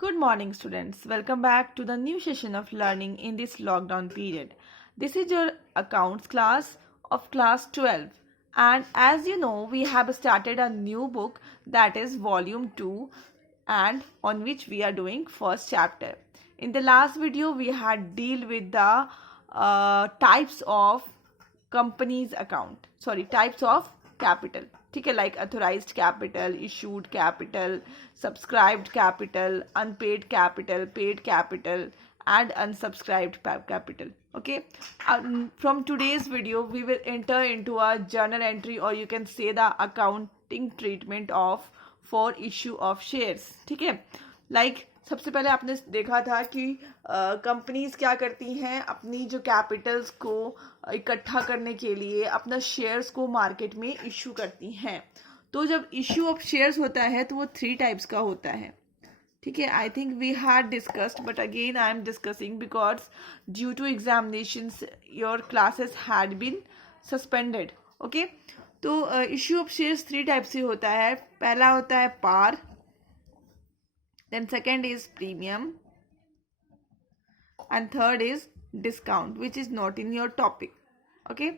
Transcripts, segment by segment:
Good morning, students. Welcome back to the new session of learning in this lockdown period. This is your accounts class of class 12. And as you know, we have started a new book that is volume 2 and on which we are doing first chapter. In the last video, we had deal with the types of companies account. Types of capital. ठीक है, like authorized capital, issued capital, subscribed capital, unpaid capital, paid capital and unsubscribed capital. Okay, from today's video we will enter into a journal entry or you can say the accounting treatment of for issue of shares. ठीक है, like सबसे पहले आपने देखा था कि companies क्या करती हैं, अपनी जो कैपिटल्स को इकट्ठा करने के लिए अपना शेयर्स को मार्केट में इशू करती हैं. तो जब इशू ऑफ शेयर्स होता है तो वो 3 टाइप्स का होता है. ठीक है, I think we had discussed but again I am discussing because due to examinations your classes had been suspended. Okay, तो इशू ऑफ शेयर्स 3 टाइप से होता है. पहला होता है par, then second is premium and third is discount which is not in your topic. Okay,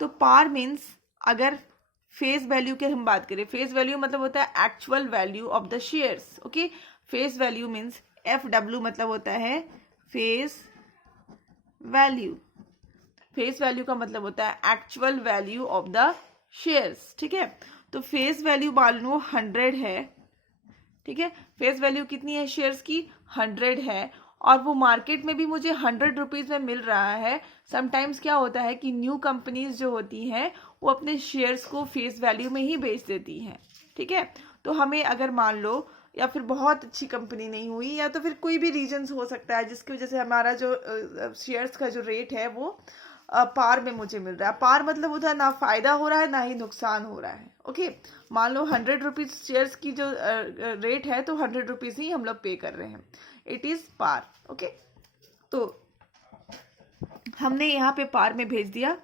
तो par means अगर face value की हम बात करें, फेस वैल्यू मतलब होता है actual value of the shares. Okay, face value means FW मतलब होता है फेस वैल्यू. फेस वैल्यू का मतलब होता है actual value of the shares. ठीक है, तो फेस वैल्यू मान लो 100 है. ठीक है, फेस वैल्यू कितनी है शेयर्स की? 100 है और वो मार्केट में भी मुझे 100 रुपीज़ में मिल रहा है. समटाइम्स क्या होता है कि न्यू कंपनीज जो होती हैं वो अपने शेयर्स को फेस वैल्यू में ही बेच देती हैं. ठीक है, तो हमें अगर मान लो या फिर बहुत अच्छी कंपनी नहीं हुई या तो फिर कोई भी रीजंस हो सकता है जिसकी वजह से हमारा जो शेयर्स का जो रेट है वो पार में मुझे मिल रहा है. पार मतलब उधर ना फायदा हो रहा है ना ही नुकसान हो रहा है. ओके, मान लो 100 रुपीज़ शेयर्स की जो रेट है तो 100 रुपीज़ ही हम लोग पे कर रहे हैं. It is par. ओके, तो हमने यहाँ पे पार में भेज दिया.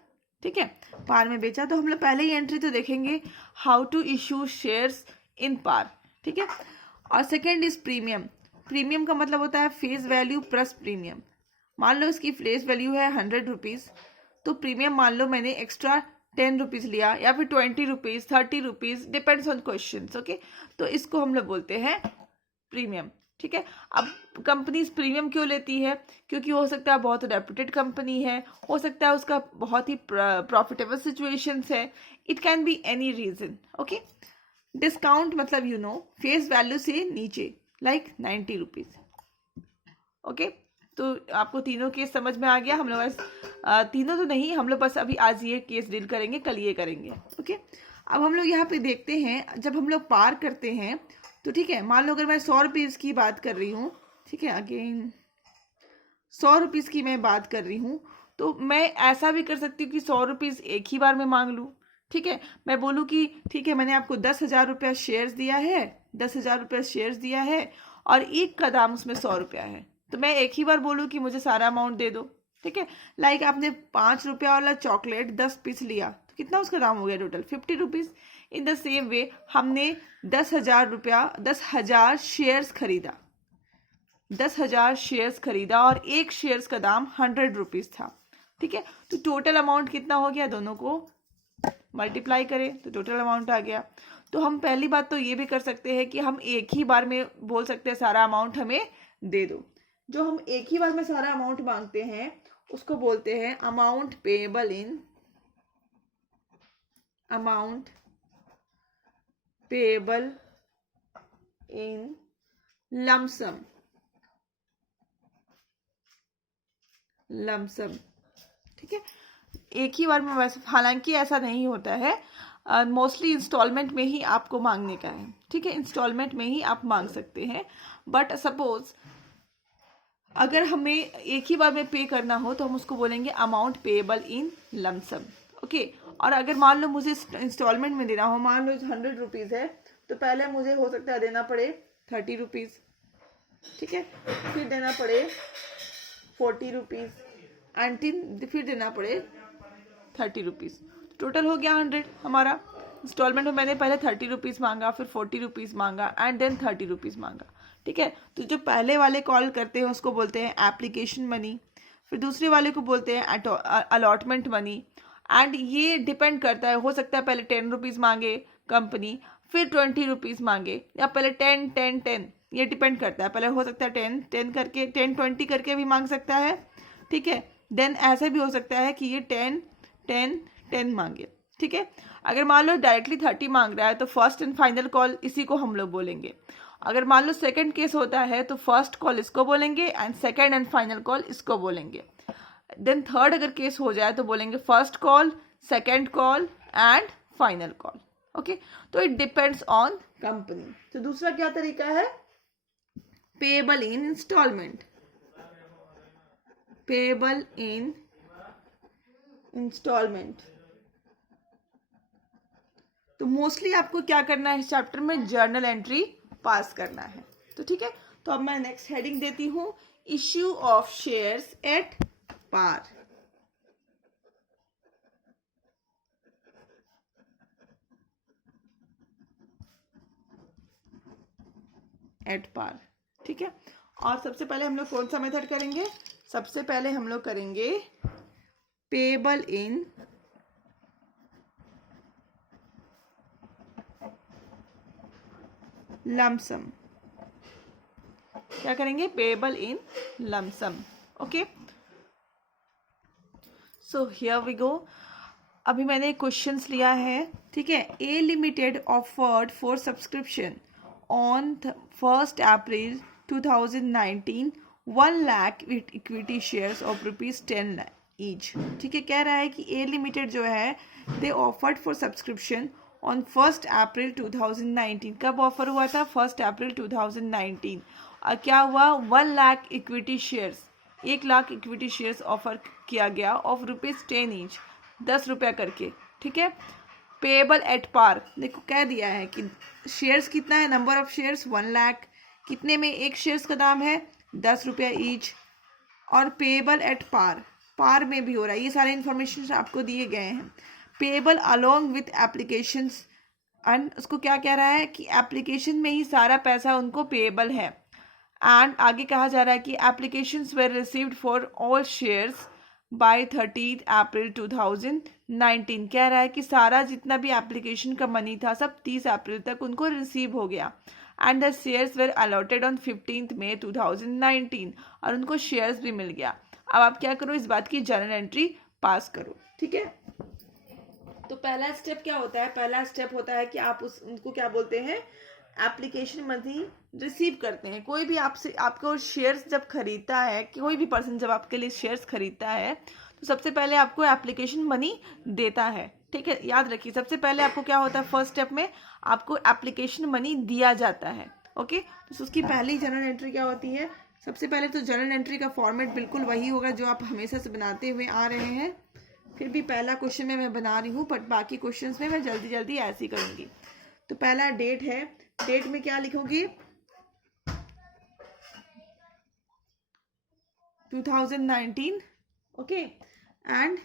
ठीक है, पार में बेचा तो हम लोग पहले ही एंट्री तो देखेंगे how to issue shares in par. ठीक है, और सेकेंड इज प्रीमियम. प्रीमियम का मतलब होता है फेस वैल्यू प्लस प्रीमियम. मान लो इसकी फेस वैल्यू है 100 रुपीज़ तो प्रीमियम मान लो मैंने एक्स्ट्रा 10 रुपीज़ लिया या फिर 20 rupees 30 rupees depends on question. Okay, तो इसको हम लोग बोलते हैं प्रीमियम. ठीक है, अब कंपनीज प्रीमियम क्यों लेती है? क्योंकि हो सकता है बहुत रेपुटेड कंपनी है, हो सकता है उसका बहुत ही प्रॉफिटेबल सिचुएशंस है. It can be any reason. Okay, discount मतलब यू नो फेस वैल्यू से नीचे लाइक 90 रुपीज़. ओके, तो आपको तीनों केस समझ में आ गया. हम लोग बस तीनों तो नहीं, हम लोग बस अभी आज ये केस डील करेंगे, कल ये करेंगे. ओके, अब हम लोग यहाँ पे देखते हैं जब हम लोग पार करते हैं तो ठीक है, मान लो अगर मैं 100 रुपीज़ की बात कर रही हूँ. ठीक है, अगेन 100 रुपीज़ की मैं बात कर रही हूँ तो मैं ऐसा भी कर सकती हूँ कि 100 रुपीज़ एक ही बार में मांग लूँ. ठीक है, मैं बोलूँ कि ठीक है मैंने आपको 10,000 रुपया शेयर्स दिया है, 10,000 रुपया शेयर्स दिया है और एक का दाम उसमें 100 रुपया है तो मैं एक ही बार बोलूँ कि मुझे सारा अमाउंट दे दो. ठीक है, लाइक आपने 5 रुपया वाला चॉकलेट 10 पीस लिया तो कितना उसका दाम हो गया total 50 rupees. In the same way हमने 10,000 रुपया 10,000 शेयर्स खरीदा, 10,000 शेयर्स खरीदा और एक शेयर्स का दाम 100 रुपीज़ था. ठीक है, तो टोटल अमाउंट कितना हो गया? दोनों को मल्टीप्लाई करें तो टोटल अमाउंट आ गया. तो हम पहली बात तो ये भी कर सकते हैं कि हम एक ही बार में बोल सकते हैं सारा अमाउंट हमें दे दो. जो हम एक ही बार में सारा अमाउंट मांगते हैं उसको बोलते हैं अमाउंट पेएबल इन लमसम. ठीक है, एक ही बार में, वैसे हालांकि ऐसा नहीं होता है, मोस्टली इंस्टॉलमेंट में ही आपको मांगने का है. ठीक है, इंस्टॉलमेंट में ही आप मांग सकते हैं. बट सपोज अगर हमें एक ही बार में पे करना हो तो हम उसको बोलेंगे amount payable in lump sum. Okay, और अगर मान लो मुझे इंस्टॉलमेंट में देना हो, मान लो 100 रुपीज़ है तो पहले मुझे हो सकता है देना पड़े 30 रुपीज़. ठीक है, फिर देना पड़े 40 रुपीज़ एंड फिर देना पड़े 30 रुपीज़. टोटल हो गया 100 हमारा. इंस्टॉलमेंट में मैंने पहले 30 रुपीज़ मांगा, फिर 40 रुपीज़ मांगा एंड देन 30 रुपीज़ मांगा, ठीक है। तो जो पहले वाले कॉल करते हैं उसको बोलते हैं एप्लीकेशन मनी, फिर दूसरे वाले को बोलते हैं अलॉटमेंट मनी। एंड ये डिपेंड करता है, हो सकता है पहले 10 रुपीज़ मांगे कंपनी, फिर 20 रुपीज़ मांगे, या पहले 10 10 10, ये डिपेंड करता है। पहले हो सकता है 10 10 करके 10 20 करके भी मांग सकता है, ठीक है। देन ऐसे भी हो सकता है कि ये 10 10 10 मांगे, ठीक है। अगर मान लो डायरेक्टली 30 मांग रहा है तो फर्स्ट एंड फाइनल कॉल इसी को हम लोग बोलेंगे। अगर मान लो सेकंड केस होता है तो फर्स्ट कॉल इसको बोलेंगे and second and final call इसको बोलेंगे। देन थर्ड अगर केस हो जाए तो बोलेंगे first call, second call and final call, okay. तो इट डिपेंड्स ऑन कंपनी। तो दूसरा क्या तरीका है, payable in instalment, payable in instalment. तो मोस्टली आपको क्या करना है इस चैप्टर में, जर्नल एंट्री पास करना है। तो ठीक है, तो अब मैं नेक्स्ट हेडिंग देती हूं, issue of shares at par. At par, ठीक है। और सबसे पहले हम लोग कौन सा मेथड करेंगे, सबसे पहले हम लोग करेंगे पेएबल इन लमसम। क्या करेंगे, payable in lump sum, okay. So here we go. अभी मैंने क्वेश्चंस लिया है, ठीक है। A limited offered for subscription on 1 April 2019 1 lakh equity shares of ₹10 each, ठीक है। कह रहा है कि ए लिमिटेड जो है they offered for subscription on 1 April 2019। कब ऑफर हुआ था, 1 अप्रैल 2019। और क्या हुआ, 1 lakh equity shares, 1 lakh equity shares offer किया गया ऑफ ₹10 ईच, 10 रुपया करके, ठीक है। पेएबल एट पार, देखो कह दिया है कि शेयर्स कितना है, नंबर ऑफ शेयर्स 1 लाख, कितने में एक शेयर्स का दाम है 10 रुपया ईच, और पेएबल एट पार, पार में भी हो रहा है। ये सारे इन्फॉर्मेशन आपको दिए गए हैं। Payable along with applications, and उसको क्या कह रहा है कि एप्लीकेशन में ही सारा पैसा उनको पेएबल है। एंड आगे कहा जा रहा है कि applications were received for all shares by 30 April 2019। कह रहा है कि सारा जितना भी एप्लीकेशन का मनी था सब 30 अप्रैल तक उनको रिसीव हो गया। And the shares were allotted on 15 May 2019, और उनको शेयर्स भी मिल गया। अब आप क्या करो, इस बात की जर्नल एंट्री पास करो, ठीक है। तो पहला स्टेप क्या होता है, पहला स्टेप होता है कि आप उनको क्या बोलते हैं, एप्लीकेशन मनी रिसीव करते हैं। कोई भी आपसे आपको शेयर्स जब खरीदता है, कोई भी पर्सन जब आपके लिए शेयर्स खरीदता है तो सबसे पहले आपको एप्लीकेशन मनी देता है, ठीक है। याद रखिए, सबसे पहले आपको क्या होता है, फर्स्ट स्टेप में आपको एप्लीकेशन मनी दिया जाता है, ओके। तो उसकी पहली जर्नल एंट्री क्या होती है, सबसे पहले तो जर्नल एंट्री का फॉर्मेट बिल्कुल वही होगा जो आप हमेशा से बनाते हुए आ रहे हैं। फिर भी पहला क्वेश्चन में मैं बना रही हूँ, बट बाकी क्वेश्चन में मैं जल्दी जल्दी ऐसे ही करूँगी। तो पहला डेट है, डेट में क्या लिखूंगी, 2019, ओके, एंड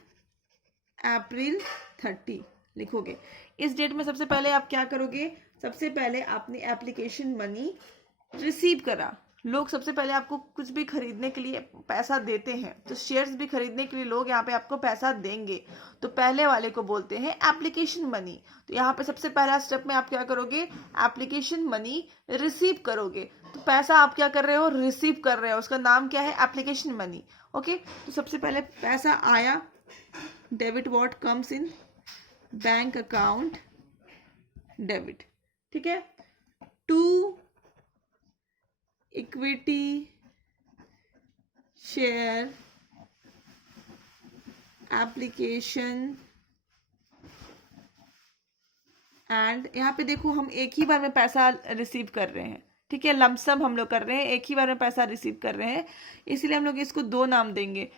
अप्रैल 30 लिखोगे। इस डेट में सबसे पहले आप क्या करोगे, सबसे पहले आपने एप्लीकेशन मनी रिसीव करा। लोग सबसे पहले आपको कुछ भी खरीदने के लिए पैसा देते हैं, तो शेयर्स भी खरीदने के लिए लोग यहाँ पे आपको पैसा देंगे, तो पहले वाले को बोलते हैं एप्लीकेशन मनी। तो यहाँ पे सबसे पहला स्टेप में आप क्या करोगे, एप्लीकेशन मनी रिसीव करोगे। तो पैसा आप क्या कर रहे हो, रिसीव कर रहे हो, उसका नाम क्या है, एप्लीकेशन मनी, ओके। तो सबसे पहले पैसा आया, debit what comes in bank account, debit, ठीक है। To equity share application, and यहाँ पे देखो हम एक ही बार में पैसा रिसीव कर रहे हैं, ठीक है। लमसम हम लोग कर रहे हैं, एक ही बार में पैसा रिसीव कर रहे हैं, इसलिए हम लोग इसको दो नाम देंगे,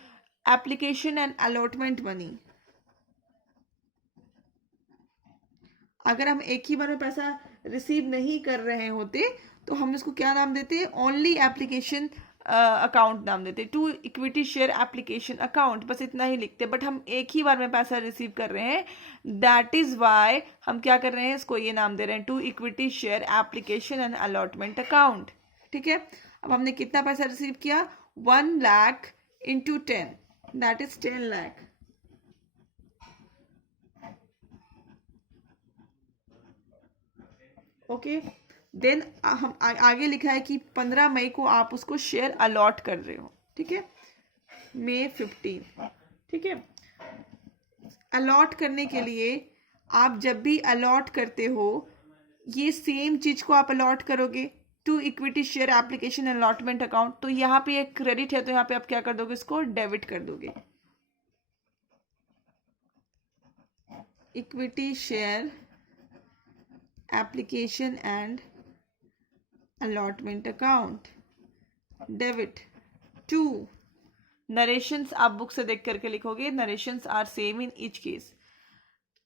एप्लीकेशन एंड अलॉटमेंट मनी। अगर हम एक ही बार में पैसा रिसीव नहीं कर रहे होते तो हम इसको क्या नाम देते हैं, ओनली एप्लीकेशन अकाउंट नाम देते, to equity share application account, बस इतना ही लिखते, बट हम एक ही बार में पैसा रिसीव कर रहे हैं, दैट इज वाई हम क्या कर रहे हैं, इसको ये नाम दे रहे हैं to equity share application and allotment account. ठीक है, अब हमने कितना पैसा रिसीव किया, 1 lakh into 10, that is 10 lakh. Okay, then हम आगे लिखा है कि 15 मई को आप उसको शेयर अलॉट कर रहे हो। ठीक है, May 15। ठीक है, अलॉट करने के लिए आप जब भी अलॉट करते हो ये सेम चीज को आप अलॉट करोगे to equity share application allotment account, तो यहाँ पे एक क्रेडिट है तो यहाँ पे आप क्या कर दोगे, इसको डेबिट कर दोगे, equity share application and allotment account debit to, narrations आप बुक से देख करके लिखोगे, narrations are same in each case,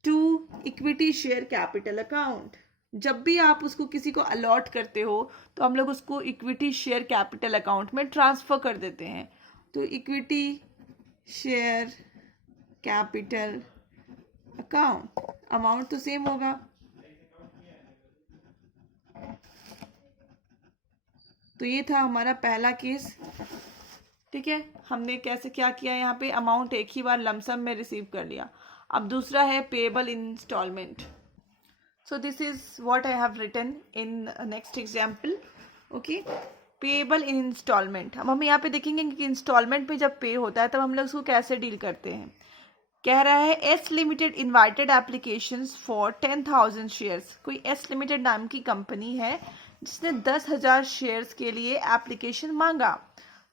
to equity share capital account. जब भी आप उसको किसी को अलॉट करते हो तो हम लोग उसको इक्विटी शेयर कैपिटल अकाउंट में ट्रांसफर कर देते हैं, तो equity share capital account, amount तो सेम होगा। तो ये था हमारा पहला केस। ठीक है, हमने कैसे क्या किया, यहाँ पे अमाउंट एक ही बार लमसम में रिसीव कर लिया। अब दूसरा है payable in installment. So this is what I have written in next example. Okay, payable in installment. अब हम यहाँ पे देखेंगे कि इंस्टॉलमेंट पे जब पे होता है तब हम लोग उसको कैसे डील करते हैं। कह रहा है S limited invited applications for 10,000 shares. कोई एस लिमिटेड नाम की कंपनी है जिसने 10,000 शेयर्स के लिए एप्लीकेशन मांगा,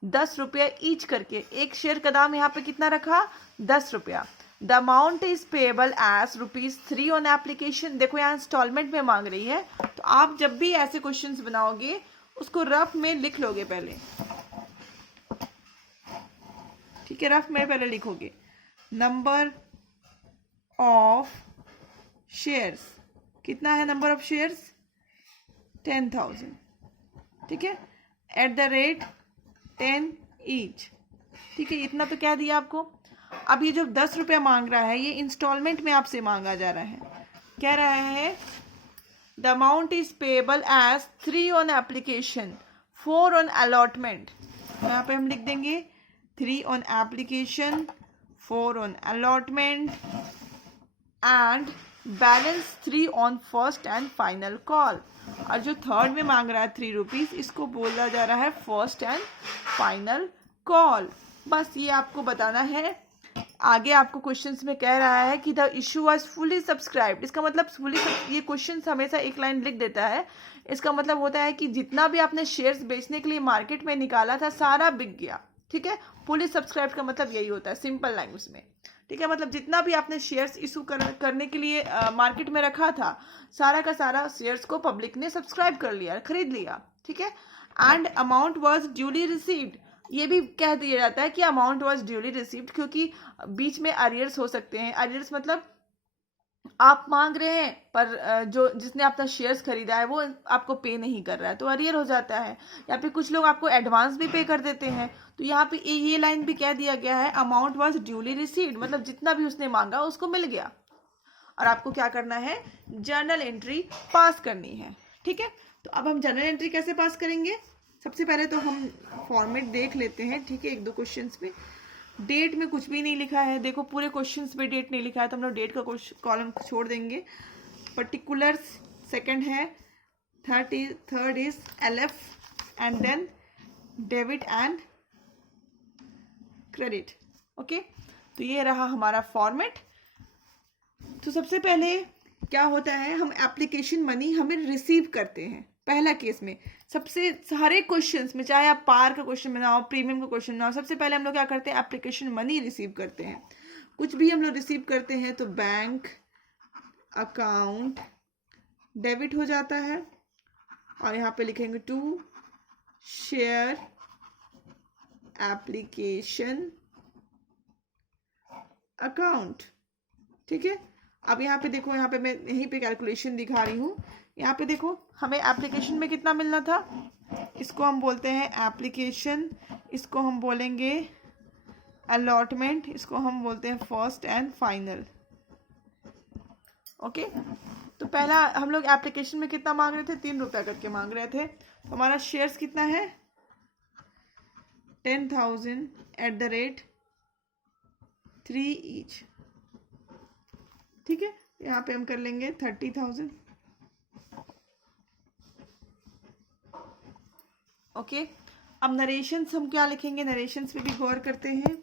10 रुपया ईच करके। एक शेयर का दाम यहाँ पे कितना रखा, 10 रुपया। The amount is payable as ₹3 on application. देखो यहाँ इंस्टॉलमेंट में मांग रही है, तो आप जब भी ऐसे क्वेश्चंस बनाओगे उसको रफ में लिख लोगे पहले। ठीक है, रफ में पहले लिखोगे नंबर ऑफ शेयर्स, कितना है नंबर ऑफ शेयर्स, 10,000। ठीक है, एट द रेट 10 ईच। ठीक है, इतना तो क्या दिया आपको। अब ये जो 10 रुपया मांग रहा है ये इंस्टॉलमेंट में आपसे मांगा जा रहा है। कह रहा है the amount is payable as 3 on application, 4 on allotment. यहाँ पे हम लिख देंगे 3 on application, 4 on allotment and balance 3 on first and final call. और जो थर्ड में मांग रहा है 3 रुपीज, इसको बोला जा रहा है फर्स्ट एंड फाइनल कॉल। बस ये आपको बताना है। आगे आपको क्वेश्चंस में कह रहा है कि the issue was fully subscribed. इसका मतलब फुली, ये क्वेश्चन हमेशा एक लाइन लिख देता है, इसका मतलब होता है कि जितना भी आपने शेयर्स बेचने के लिए मार्केट में निकाला था सारा बिक गया। ठीक है, फुली सब्सक्राइब का मतलब यही होता है सिंपल लैंग्वेज में। ठीक है, मतलब जितना भी आपने शेयर्स इशू करने के लिए मार्केट में रखा था सारा का सारा शेयर्स को पब्लिक ने सब्सक्राइब कर लिया, खरीद लिया। ठीक है, and amount was duly received. ये भी कह दिया जाता है कि अमाउंट वाज ड्यूली रिसीव्ड, क्योंकि बीच में अरियर्स हो सकते हैं। अरियर्स मतलब आप मांग रहे हैं पर जो जिसने आपका शेयर्स खरीदा है वो आपको पे नहीं कर रहा है, तो अरियर हो जाता है। या फिर कुछ लोग आपको एडवांस भी पे कर देते हैं। तो यहाँ पे ये लाइन भी कह दिया गया है अमाउंट वाज ड्यूली रिसीव्ड, मतलब जितना भी उसने मांगा उसको मिल गया। और आपको क्या करना है, जर्नल एंट्री पास करनी है। ठीक है, तो अब हम जर्नल एंट्री कैसे पास करेंगे। सबसे पहले तो हम फॉर्मेट देख लेते हैं। ठीक है, एक दो क्वेश्चंस में डेट में कुछ भी नहीं लिखा है। देखो पूरे क्वेश्चंस में डेट नहीं लिखा है, तो हम लोग डेट का कॉलम छोड़ देंगे। पर्टिकुलर्स सेकंड है, third is LF and then debit and credit. Okay, तो ये रहा हमारा फॉर्मेट। तो सबसे पहले क्या होता है, हम एप्लीकेशन मनी हमें रिसीव करते हैं। पहला केस में सबसे सारे क्वेश्चंस में, चाहे आप पार का क्वेश्चन बनाओ, प्रीमियम का क्वेश्चन बनाओ, सबसे पहले हम लोग क्या करते हैं, एप्लीकेशन मनी रिसीव करते हैं। कुछ भी हम लोग रिसीव करते हैं तो बैंक अकाउंट डेबिट हो जाता है, और यहाँ पे लिखेंगे टू शेयर एप्लीकेशन अकाउंट। ठीक है, अब यहाँ पे देखो, यहाँ पे मैं यहीं पे कैलकुलेशन दिखा रही हूँ। यहाँ पे देखो हमें एप्लीकेशन में कितना मिलना था, इसको हम बोलते हैं एप्लीकेशन, इसको हम बोलेंगे अलॉटमेंट, इसको हम बोलते हैं फर्स्ट एंड फाइनल। ओके, तो पहला हम लोग एप्लीकेशन में कितना मांग रहे थे, 3 रुपया करके मांग रहे थे। तो हमारा शेयर्स कितना है 10,000 एट द रेट 3 ईच। ठीक है, यहाँ पे हम कर लेंगे 30,000। ओके, अब नरेशंस हम क्या लिखेंगे, नरेशंस पे भी गौर करते हैं।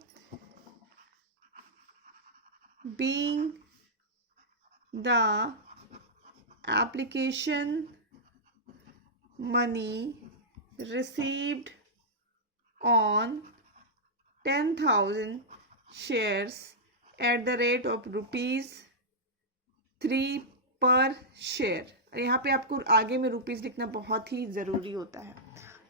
Being the application money received on 10,000 shares at the rate of ₹3 पर शेयर। यहाँ पे आपको आगे में रुपीस लिखना बहुत ही ज़रूरी होता है।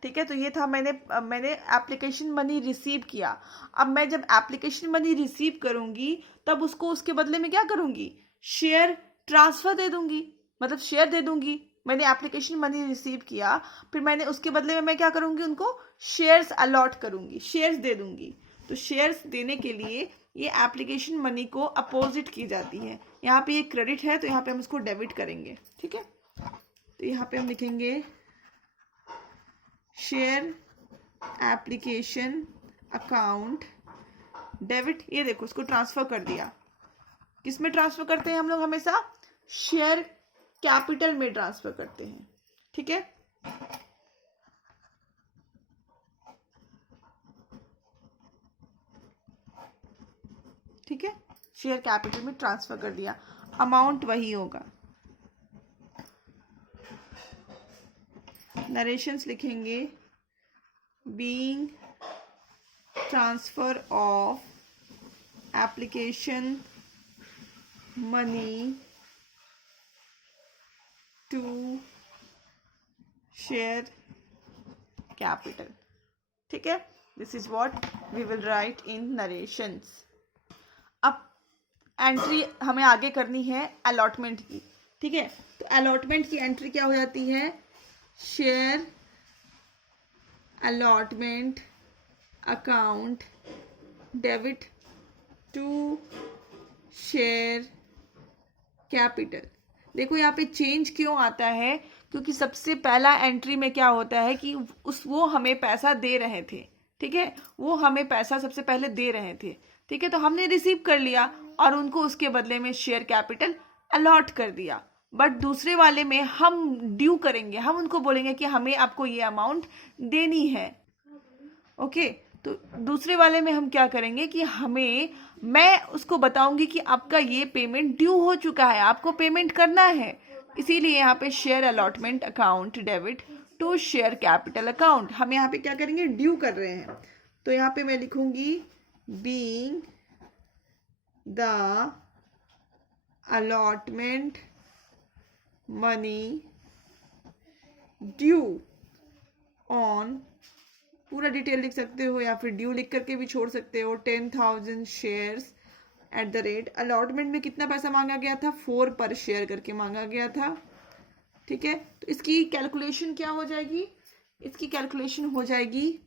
ठीक है, तो ये था मैंने एप्लीकेशन मनी रिसीव किया। अब मैं जब एप्लीकेशन मनी रिसीव करूँगी तब उसको उसके बदले में क्या करूँगी, शेयर ट्रांसफ़र दे दूँगी, मतलब शेयर दे दूंगी। मैंने एप्लीकेशन मनी रिसीव किया, फिर मैंने उसके बदले में मैं क्या करूंगी, उनको शेयर्स अलॉट करूंगी, शेयर्स दे दूंगी। तो शेयर्स देने के लिए ये एप्लीकेशन मनी को अपोजिट की जाती है। यहाँ पे ये क्रेडिट है तो यहाँ पे हम इसको डेबिट करेंगे। ठीक है, तो यहाँ पे हम लिखेंगे शेयर एप्लीकेशन अकाउंट डेबिट। ये देखो, इसको ट्रांसफर कर दिया। किस में ट्रांसफर करते हैं हम लोग, हमेशा शेयर कैपिटल में ट्रांसफर करते हैं। ठीक है, ठीक है, शेयर कैपिटल में ट्रांसफर कर दिया, अमाउंट वही होगा। नरेशंस लिखेंगे being transfer of application money to share capital. ठीक है, this is what we will write in narrations. अब एंट्री हमें आगे करनी है अलॉटमेंट की। ठीक है, तो अलॉटमेंट की एंट्री क्या हो जाती है, share allotment account debit to share capital. देखो यहाँ पे चेंज क्यों आता है, क्योंकि सबसे पहला एंट्री में क्या होता है कि वो हमें पैसा दे रहे थे। ठीक है, वो हमें पैसा सबसे पहले दे रहे थे। ठीक है, तो हमने रिसीव कर लिया और उनको उसके बदले में शेयर कैपिटल अलॉट कर दिया। बट दूसरे वाले में हम ड्यू करेंगे, हम उनको बोलेंगे कि हमें आपको ये अमाउंट देनी है। ओके, तो दूसरे वाले में हम क्या करेंगे कि मैं उसको बताऊंगी कि आपका ये पेमेंट ड्यू हो चुका है, आपको पेमेंट करना है। इसीलिए यहाँ पे share allotment account debit to share capital account, हम यहाँ पे क्या करेंगे, ड्यू कर रहे हैं। तो यहाँ पे मैं लिखूंगी being the allotment money due on, पूरा डिटेल लिख सकते हो या फिर ड्यू लिख करके भी छोड़ सकते हो, 10,000 shares at the rate, allotment में कितना पैसा मांगा गया था, 4 पर शेयर करके मांगा गया था। ठीक है, तो इसकी कैलकुलेशन क्या हो जाएगी, इसकी कैलकुलेशन हो जाएगी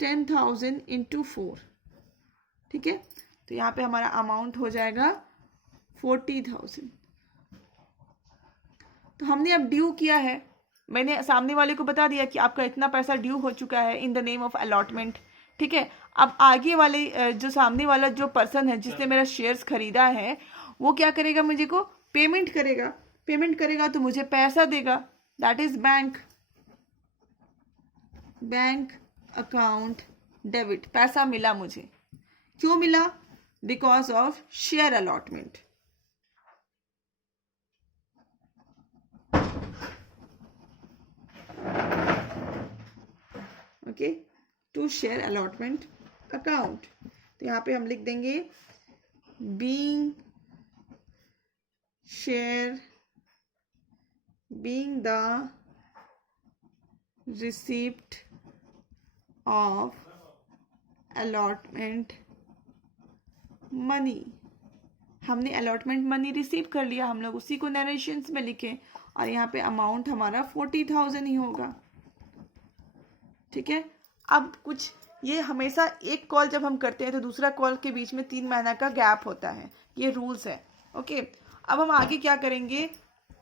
10,000 इंटू 4। ठीक है, तो यहाँ पे हमारा अमाउंट हो जाएगा 40,000। तो हमने अब ड्यू किया है, मैंने सामने वाले को बता दिया कि आपका इतना पैसा ड्यू हो चुका है in the name of allotment. ठीक है, अब आगे वाले जो सामने वाला जो पर्सन है जिसने मेरा शेयर्स खरीदा है, वो क्या करेगा, मुझे को पेमेंट करेगा। पेमेंट करेगा तो मुझे पैसा देगा, that is bank account debit. पैसा मिला मुझे, क्यों मिला, because of share allotment. Okay, to share allotment account. तो यहाँ पे हम लिख देंगे being the receipt of allotment money. हमने अलॉटमेंट मनी रिसीव कर लिया, हम लोग उसी को नरेशंस में लिखे और यहाँ पे अमाउंट हमारा 40,000 ही होगा। ठीक है। अब कुछ ये हमेशा एक कॉल जब हम करते हैं तो दूसरा कॉल के बीच में 3 महीना का गैप होता है, ये रूल्स है। ओके, अब हम आगे क्या करेंगे,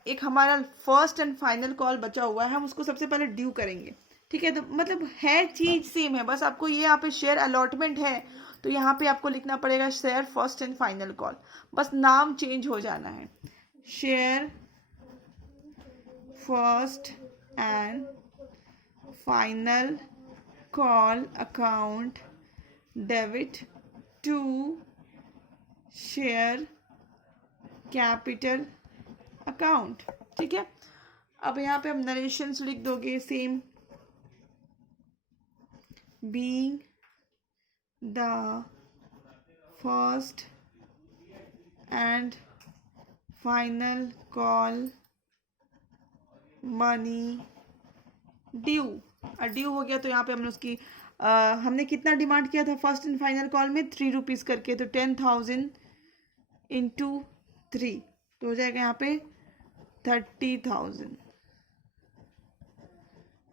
एक हमारा फर्स्ट एंड फाइनल कॉल बचा हुआ है, हम उसको सबसे पहले ड्यू करेंगे। ठीक है, तो मतलब है चीज सेम है, बस आपको ये यहाँ पे शेयर अलॉटमेंट है तो यहाँ पे आपको लिखना पड़ेगा share first and final call, बस नाम चेंज हो जाना है, share first and final call account debit to share capital account. ठीक है, अब यहाँ पे हम नरेशंस लिख दोगे same, being the first and final call money due. Due हो गया तो यहाँ पे हमने उसकी हमने कितना डिमांड किया था फर्स्ट एंड फाइनल कॉल में, 3 रुपीज़ करके, तो 10,000 इंटू 3 तो हो जाएगा यहाँ पे 30,000।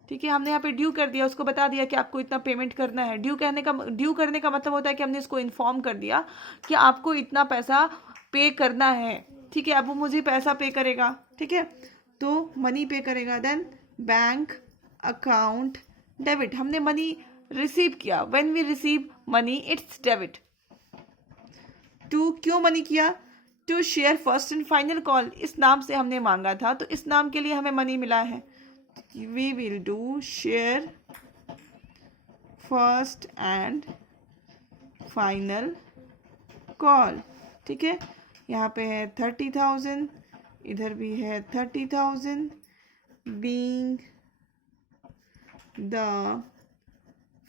ठीक है, हमने यहाँ पे ड्यू कर दिया, उसको बता दिया कि आपको इतना पेमेंट करना है। ड्यू करने का मतलब होता है कि हमने इसको इन्फॉर्म कर दिया कि आपको इतना पैसा पे करना है। ठीक है, अब वो मुझे पैसा पे करेगा। ठीक है, तो मनी पे करेगा, देन बैंक अकाउंट डेबिट, हमने मनी रिसीव किया, when we receive money it's debit. To क्यों मनी किया, to share first and final call, इस नाम से हमने मांगा था तो इस नाम के लिए हमें मनी मिला है। We will do share first and final call. ठीक है, यहाँ पे है 30,000, इधर भी है 30,000, being the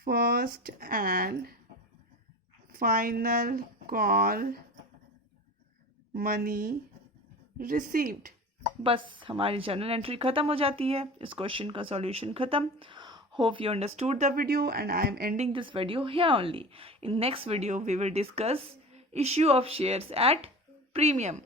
first and final call money received. बस हमारी जर्नल एंट्री खत्म हो जाती है, इस क्वेश्चन का सॉल्यूशन खत्म। Hope you understood the video and I am ending this video here only. In next video we will discuss issue of shares at premium.